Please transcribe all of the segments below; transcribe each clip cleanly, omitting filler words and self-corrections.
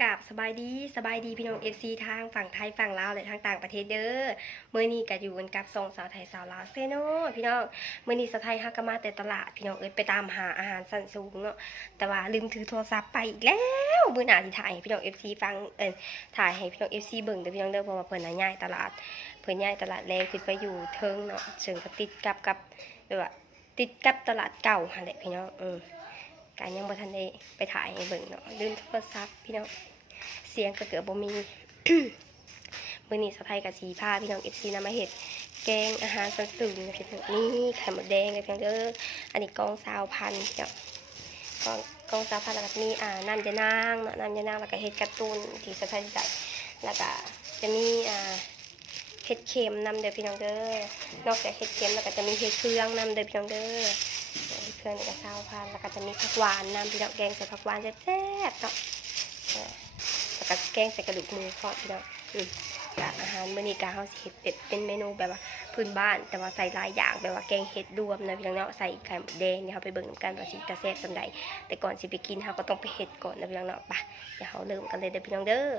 กับสบายดีพี่น้องFCทางฝั่งไทยฝั่งลาวและทางต่างประเทศเด้อมื้อนี้ก็อยู่กันกับสองสาวไทยสาวลาวเซโนพี่น้องมื้อนี้สาวไทยฮักก็มาแต่ตลาดพี่น้องไปตามหาอาหารสั้นสูงเนาะแต่ว่าลืมถือโทรศัพท์ไปอีกแล้วมื้อหน้าสิถ่ายให้พี่น้อง FC ฟังถ่ายให้พี่น้อง FC เบิ่งเด้อพี่น้องเด้อเพราะว่าเพิ่นน่ะย้ายตลาดแรงขึ้นไปอยู่เทิงเนาะเชิงก็ติดกับแบบว่าติดกับตลาดเก่าหั่นแหละพี่น้องการยังบ่ทันได้ไปถ่ายให้เบิ่งเนาะลืมโทรศัพท์พี่น้องเสียงก็เกือบบ่มี มื้อนี้สะไทยกับสีผ้าพี่น้อง FC นำมาเฮ็ดแกงอาหารสันสูงนะพี่น้องนี่ไข่มดแดงเลยพี่น้องเด้ออันนี้กอง20,000เจ้ากอง20,000แล้วก็มีน้ำยานางเนาะน้ำยานางแล้วก็เฮ็ดกระตุ้นที่สะไทยใส่แล้วก็จะมีเฮ็ดเค็มนำเด้อพี่น้องเด้อนอกจากเฮ็ดเค็มแล้วก็จะมีเฮ็ดเครื่องนำเด้อพี่น้องเด้อเครื่องนี่ก็20,000แล้วก็จะมีผักหวานนำพี่น้องแกงใส่ผักหวานแซ่บๆเนาะแล้วก็แกงใส่กระดูกหมูทอดพี่น้องอาหารมื้อนี้ก็เฮาสิเฮ็ดเป็นเมนูแบบว่าพื้นบ้านแต่ว่าใส่หลายอย่างแบบว่าแกงเห็ดรวมนะพี่น้องเนาะใส่ไข่มดแดงเนี่ยเฮาไปเบิ่งกันว่าสิจะแซ่บปานใดแต่ก่อนสิไปกินเฮาก็ต้องไปเฮ็ดก่อนนะพี่น้องเนาะไปเดี๋ยวเฮาเริ่มกันเลยเด้อพี่น้องเด้อ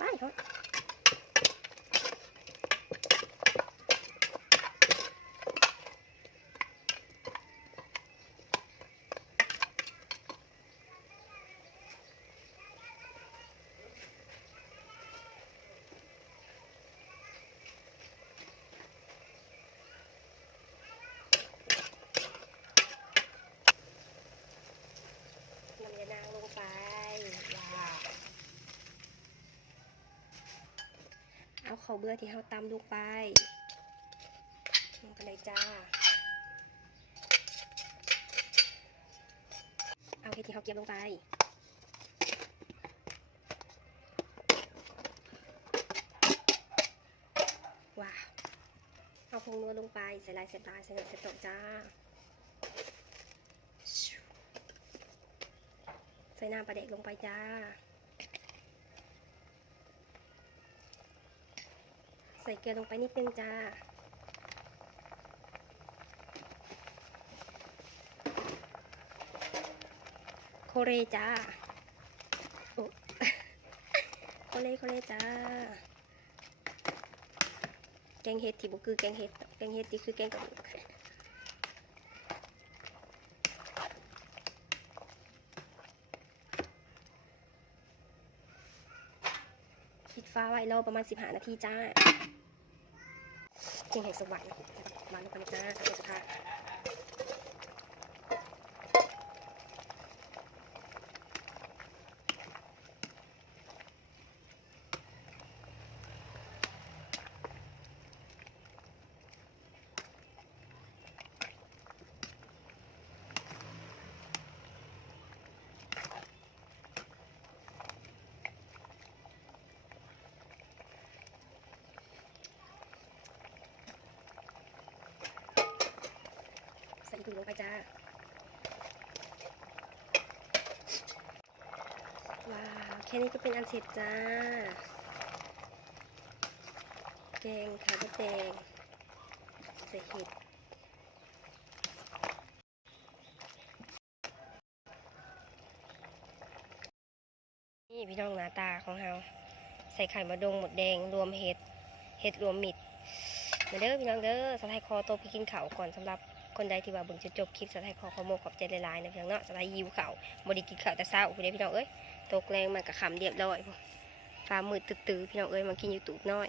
ว้ายเนาะน้ำยานางลงไปว้าวเอาข้าวเบื่อที่เฮาตำลงไปลงไปเลยจ้าเอาเห็ดที่เฮาเก็บลงไปว้าวเอาผงนัวลงไปใส่ลายใส่ตาใส่เนื้อใส่ตกจ้าใส่น้ำปลาแดกลงไปจ้าใส่เกลือลงไปนิดนึงจ้าโคเรจ้าโอ้ โคเรจ้าแกงเห็ดที่บุคือแกงเห็ดที่คือแกงกระดูกปิดฟ้าไว้รอประมาณ15 นาทีจ้าแกงเห็ดสวรรค์วางลงไปเลยจ้าเดี๋ยวจะทาน แ ไปจ้าว้าวแค่นี้ก็เป็นอันเสร็จจ้าแกงไข่มดแดงใส่เห็ดนี่พี่น้องหน้าตาของเราใส่ไข่มะดงหมดแดงรวมเห็ดรวมมิดมาเด้อพี่น้องเด้อสไทยคอโตไปกินข้าวก่อนสำหรับคนใดที่ว่าเบิ่งจนจบคลิปสไทยคอขอโมกขอบใจหลายๆนะพี่น้องเนาะสไทยยิวข้าวบ่ได้กินข้าวแต่เช้าพี่น้องเอ้ยตกแรงมันก็ขำเรียบร้อยฟ้ามืดตื้อๆพี่น้องเอ้ยมากินอยู่ตูบน้อย